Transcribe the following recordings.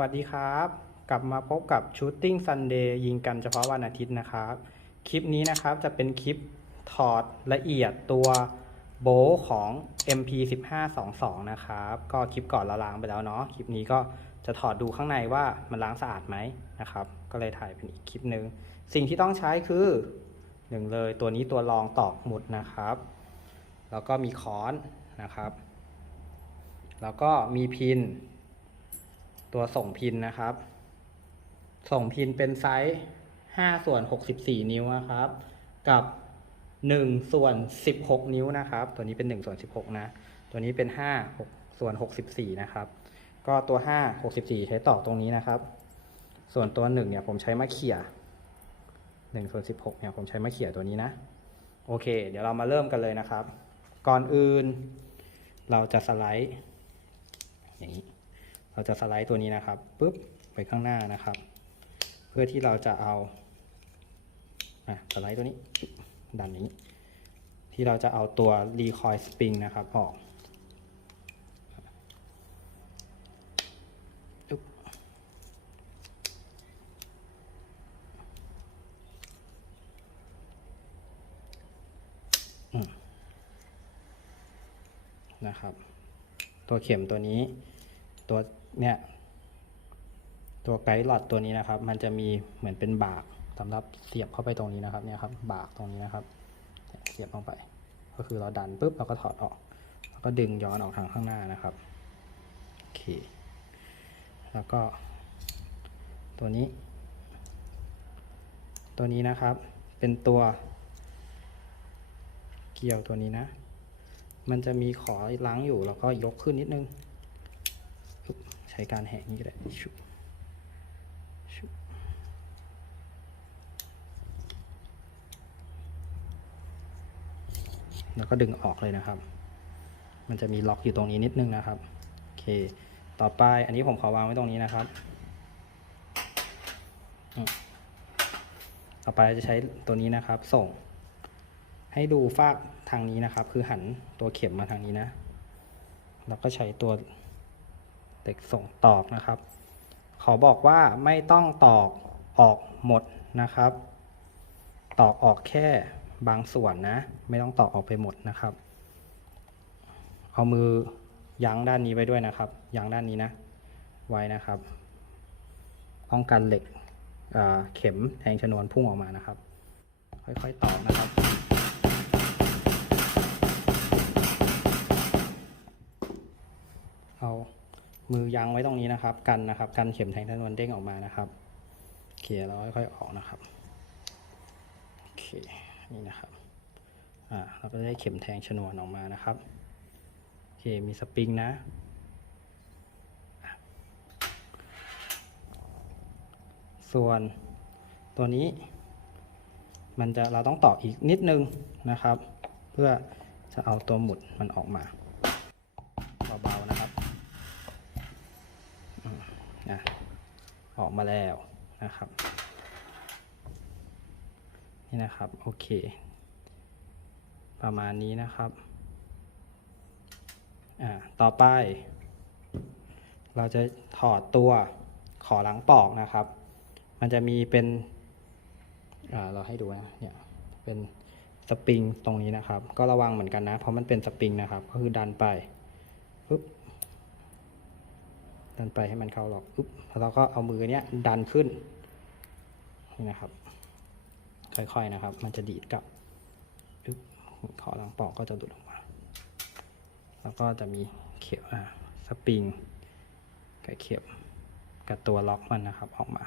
วัสดีครับ กลับมาพบกับ Shooting Sunday ยิงกันเฉพาะวันอาทิตย์นะครับ คลิปนี้นะครับจะเป็นคลิปถอดละเอียดตัวโบลของ MP 1522 นะครับ ก็คลิปก่อนเราล้างไปแล้วเนาะคลิปนี้ก็จะถอดดูข้างในว่ามันล้างสะอาดไหมนะครับ ก็เลยถ่ายเป็นอีกคลิปหนึ่งสิ่งที่ต้องใช้คือหนึ่งเลยตัวนี้ตัวรองตอกหมุดนะครับ แล้วก็มีค้อนนะครับ แล้วก็มีพิน ตัวส่งพินนะครับ ส่งพินเป็นไซส์5ส่วน64นิ้วนะครับ กับ1ส่วน16นิ้วนะครับ ตัวนี้เป็น1ส่วน16นะ ตัวนี้เป็น5 6ส่วน64นะครับ ก็ตัว5 64ใช้ตอกตรงนี้นะครับ ส่วนตัว1เนี่ยผมใช้มะเขี่ย1ส่วน16เนี่ยผมใช้มะเขี่ยตัวนี้นะ โอเค เดี๋ยวเรามาเริ่มกันเลยนะครับ ก่อนอื่นเราจะสไลด์อย่างนี้ เราจะสไลด์ตัวนี้นะครับปุ๊บไปข้างหน้านะครับ เพื่อที่เราจะเอาอะสไลด์ตัวนี้ดันนี้ ที่เราจะเอาตัวรีคอยสปริงนะครับออกนะครับ ตัวเข็มตัวนี้ตัว เนี่ยตัวไกด์หลอดตัวนี้นะครับ มันจะมีเหมือนเป็นบากสำหรับเสียบเข้าไปตรงนี้นะครับเนี่ยครับบากตรงนี้นะครับ เสียบลงไป ก็คือเราดันปุ๊บเราก็ถอดออก แล้วก็ดึงย้อนออกทางข้างหน้านะครับโอเคแล้วก็ ตัวนี้ ตัวนี้นะครับ เป็นตัว เกี่ยวตัวนี้นะ มันจะมีขอล้างอยู่แล้วก็ยกขึ้นนิดนึง ช้การแหกนี้ก็ได้ชุบชุบแล้วก็ดึงออกเลยนะครับ มันจะมีล็อกอยู่ตรงนี้นิดนึงนะครับ โอเค ต่อไปอันนี้ผมขอวางไว้ตรงนี้นะครับ ต่อไปเราจะใช้ตัวนี้นะครับ ส่ง ให้ดูฟากทางนี้นะครับ คือหันตัวเข็มมาทางนี้นะ แล้วก็ใช้ตัว เด็กส่งตอกนะครับเขาบอกว่าไม่ต้องตอกออกหมดนะครับ ตอกออกแค่บางส่วนนะ ไม่ต้องตอกออกไปหมดนะครับ เอามือยั้งด้านนี้ไว้ด้วยนะครับ ยั้งด้านนี้นะ ไว้นะครับป้องกันเหล็กเข็มแทงชนวนพุ่งออกมานะครับ ค่อยๆตอกนะครับ เอา มือยั้งไว้ตรงนี้นะครับ กันนะครับ กันเข็มแทงชนวนเด้งออกมานะครับโอเคแล้วค่อยๆออกนะครับโอเคนี่นะครับอ่าเราก็ได้เข็มแทงชนวนออกมานะครับโอเคมีสปริงนะส่วนตัวนี้ มันจะเราต้องต่ออีกนิดนึงนะครับ เพื่อจะเอาตัวหมุดมันออกมาเบาๆนะครับ นะ ออกมาแล้วนะครับนี่นะครับโอเค ประมาณนี้นะครับอ่าต่อไป เราจะถอดตัวขอหลังปอกนะครับ มันจะมีเป็นอ่าเราให้ดูนะเนี่ยเป็นสปริงตรงนี้นะครับ ก็ระวังเหมือนกันนะ เพราะมันเป็นสปริงนะครับ ก็คือดันไปปุ๊บ ดันไปให้มันเข้าล็อกปุ๊บแล้วเราก็เอามือเนี้ยดันขึ้นนี่นะครับ ค่อยๆนะครับ มันจะดีดกลับปึ๊บขอหลังปอกก็จะดุดออกมา แล้วก็จะมีเข็มอ่าสปริงกับเข็มกับตัวล็อกมันนะครับออกมา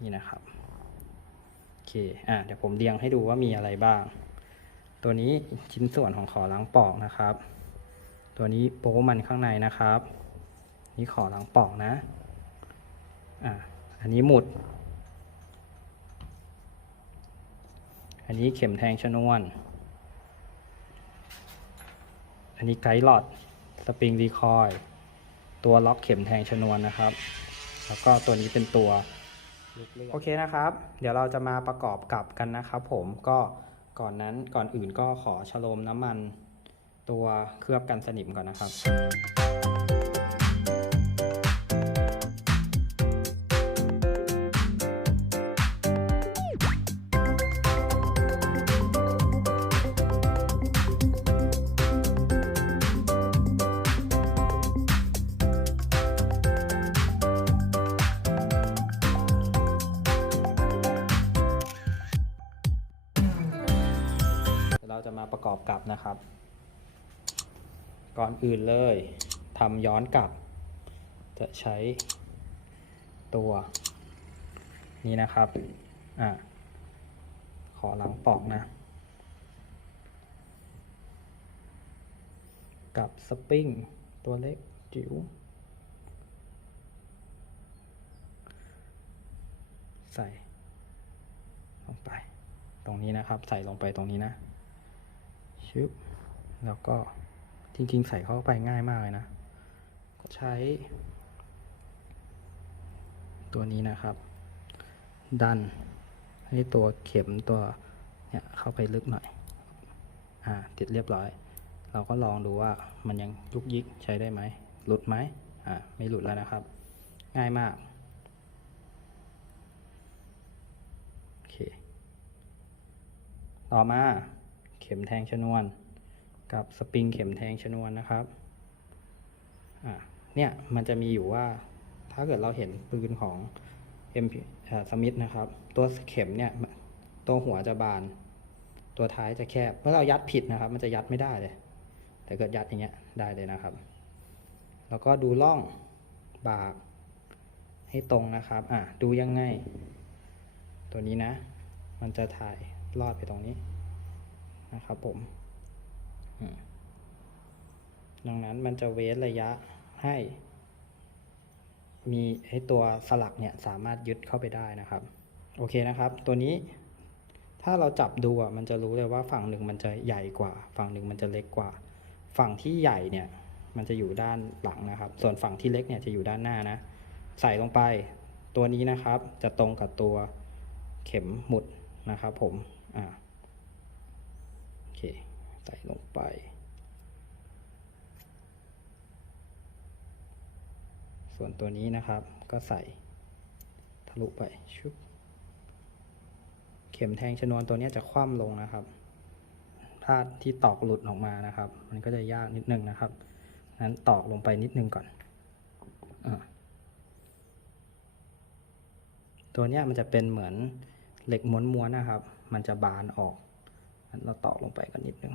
นี่นะครับโอเคอ่าเดี๋ยวผมเรียงให้ดูว่ามีอะไรบ้าง ตัวนี้ชิ้นส่วนของขอล้างปอกนะครับ ตัวนี้โป๊มันข้างในนะครับ นี่ขอหลังปอกนะ อ่า อันนี้หมุด อันนี้เข็มแทงชนวน อันนี้ไกด์หลอด สปริงรีคอย ตัวล็อกเข็มแทงชนวนนะครับ แล้วก็ตัวนี้เป็นตัว โอเคนะครับ เดี๋ยวเราจะมาประกอบกับกันนะครับผม ก็ก่อนนั้นก่อนอื่นก็ขอชโลมน้ำมันตัวเคลือบกันสนิมก่อนนะครับ มาประกอบกลับนะครับ ก่อนอื่นเลยทำย้อนกลับ จะใช้ตัว นี้นะครับอะขอหลังปอกนะกับสปริงตัวเล็กจิ๋วใส่ลงไป ตรงนี้นะครับ ใส่ลงไปตรงนี้นะ ชึบแล้วก็จริงๆใส่เข้าไปง่ายมากเลยนะก็ใช้ ตัวนี้นะครับ ดันให้ตัวเข็มตัวเนี่ยเข้าไปลึกหน่อย อ่า ติดเรียบร้อย เราก็ลองดูว่ามันยังยุกยิกใช้ได้ไหม หลุดไหมอ่า ไม่หลุดแล้วนะครับ ง่ายมาก โอเค ต่อมา ข็มแทงชนวน กับสปริงเข็มแทงชนวนนะครับอ่าเนี่ยมันจะมีอยู่ว่าถ้าเกิดเราเห็นปืนของ MP สมิธนะครับ ตัวเข็มเนี่ยตัวหัวจะบาน ตัวท้ายจะแคบเมื่อเรายัดผิดนะครับ มันจะยัดไม่ได้เลย แต่เกิดยัดอย่างเงี้ยได้เลยนะครับ แล้วก็ดูล่องบากให้ตรงนะครับอะดูยังไง ตัวนี้นะ มันจะถ่ายลอดไปตรงนี้ นะครับผม ดังนั้นมันจะเว้นระยะให้ มีให้ตัวสลักเนี่ยสามารถยึดเข้าไปได้นะครับ โอเคนะครับ ตัวนี้ถ้าเราจับดูอะมันจะรู้เลยว่าฝั่งหนึ่งมันจะใหญ่กว่า ฝั่งหนึ่งมันจะเล็กกว่า ฝั่งที่ใหญ่เนี่ยมันจะอยู่ด้านหลังนะครับ ส่วนฝั่งที่เล็กเนี่ยจะอยู่ด้านหน้านะ ใส่ลงไปตัวนี้นะครับ จะตรงกับตัวเข็มหมุดนะครับผมอ่า ใส่ลงไป ส่วนตัวนี้นะครับก็ใส่ทะลุไปชุบเข็มแทงชนวนตัวนี้จะคว่ำลงนะครับพลาดที่ตอกหลุดออกมานะครับ มันก็จะยากนิดนึงนะครับนั้นตอกลงไปนิดนึงก่อนอตัวนี้มันจะเป็นเหมือนเหล็กม้วนๆนะครับ มันจะบานออกงั้นเราตอกลงไปกันนิดนึง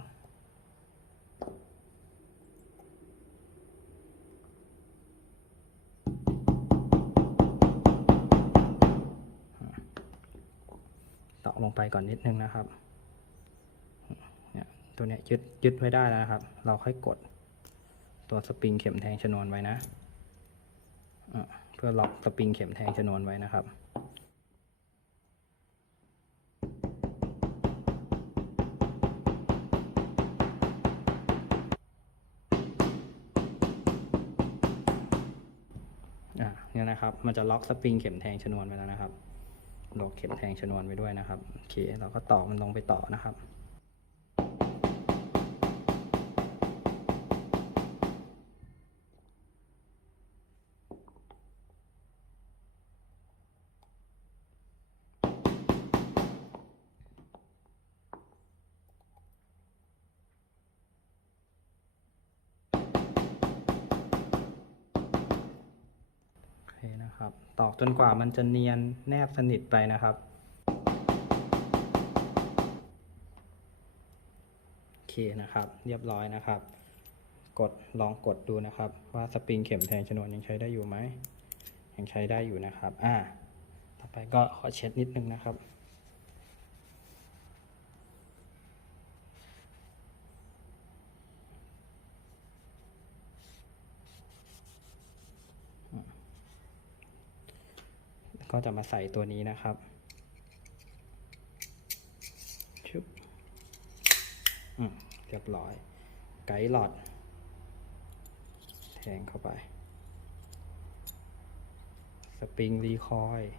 ตอกลงไปก่อนนิดนึงนะครับเนี่ยตัวเนี้ยยึดยึดไว้ได้แล้วนะครับ เราค่อยกดตัวสปริงเข็มแทงชนวนไว้นะเพื่อล็อกสปริงเข็มแทงชนวนไว้นะครับเนี่ยนะครับ มันจะล็อกสปริงเข็มแทงชนวนไว้แล้วนะครับ ล็อกเข็มแทงชนวนไปด้วยนะครับโอเคเราก็ต่อมันลงไปต่อนะครับ นะครับ ตอกจนกว่ามันจะเนียนแนบสนิทไปนะครับ โอเคนะครับ เรียบร้อยนะครับ กดลองกดดูนะครับ ว่าสปริงเข็มแทงชนวนยังใช้ได้อยู่ไหมยังใช้ได้อยู่นะครับ อ่า ต่อไปก็ขอเช็ดนิดนึงนะครับ ก็จะมาใส่ตัวนี้นะครับชุบอืมเรียบร้อย ไกด์หลอด แทงเข้าไป สปริงรีคอยล์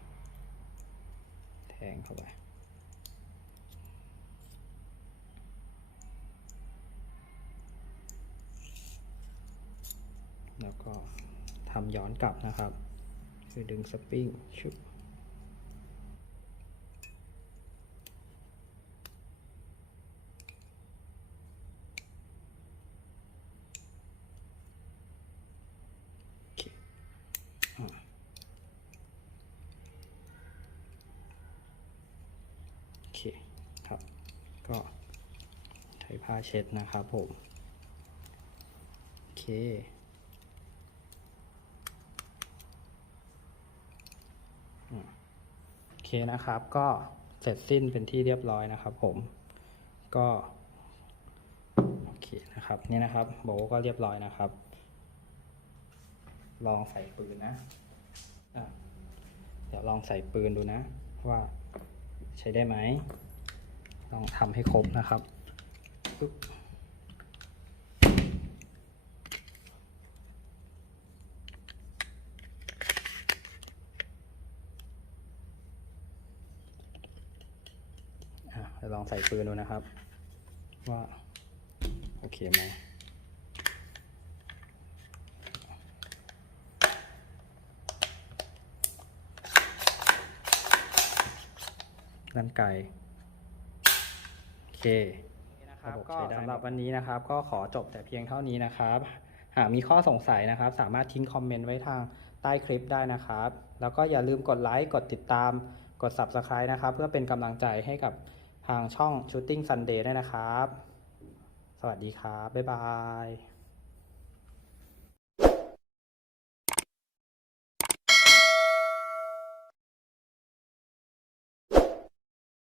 แทงเข้าไปแล้วก็ทำย้อนกลับนะครับ คือดึงสปริงชุบโอเคครับ ก็ทช้ผ้าเช็ดนะครับผม โอเค อืมโอ เคนะครับ ก็เสร็จสิ้นเป็นที่เรียบร้อยนะครับ ผมก็โอเคนะครับนี่นะครับโบก็เรียบร้อยนะครับ ลองใส่ปืนนะะเดี๋ยวลองใส่ปืนดูนะ ว่าใช้ได้ไหม ลองทำให้ครบนะครับปึ๊บ อะเดี๋ยวลองใส่ปืนดูนะครับ ว่า โอเคไหมด้านไกลโอเคนะครับก็สำหรับวันนี้นะครับ ก็ขอจบแต่เพียงเท่านี้นะครับ หากมีข้อสงสัยนะครับ สามารถทิ้งคอมเมนต์ไว้ทางใต้คลิปได้นะครับ แล้วก็อย่าลืมกดไลค์ กดติดตาม กด Subscribe นะครับ เพื่อเป็นกำลังใจให้กับ ทางช่อง Shooting Sunday ด้วยนะครับ สวัสดีครับ บ๊ายบาย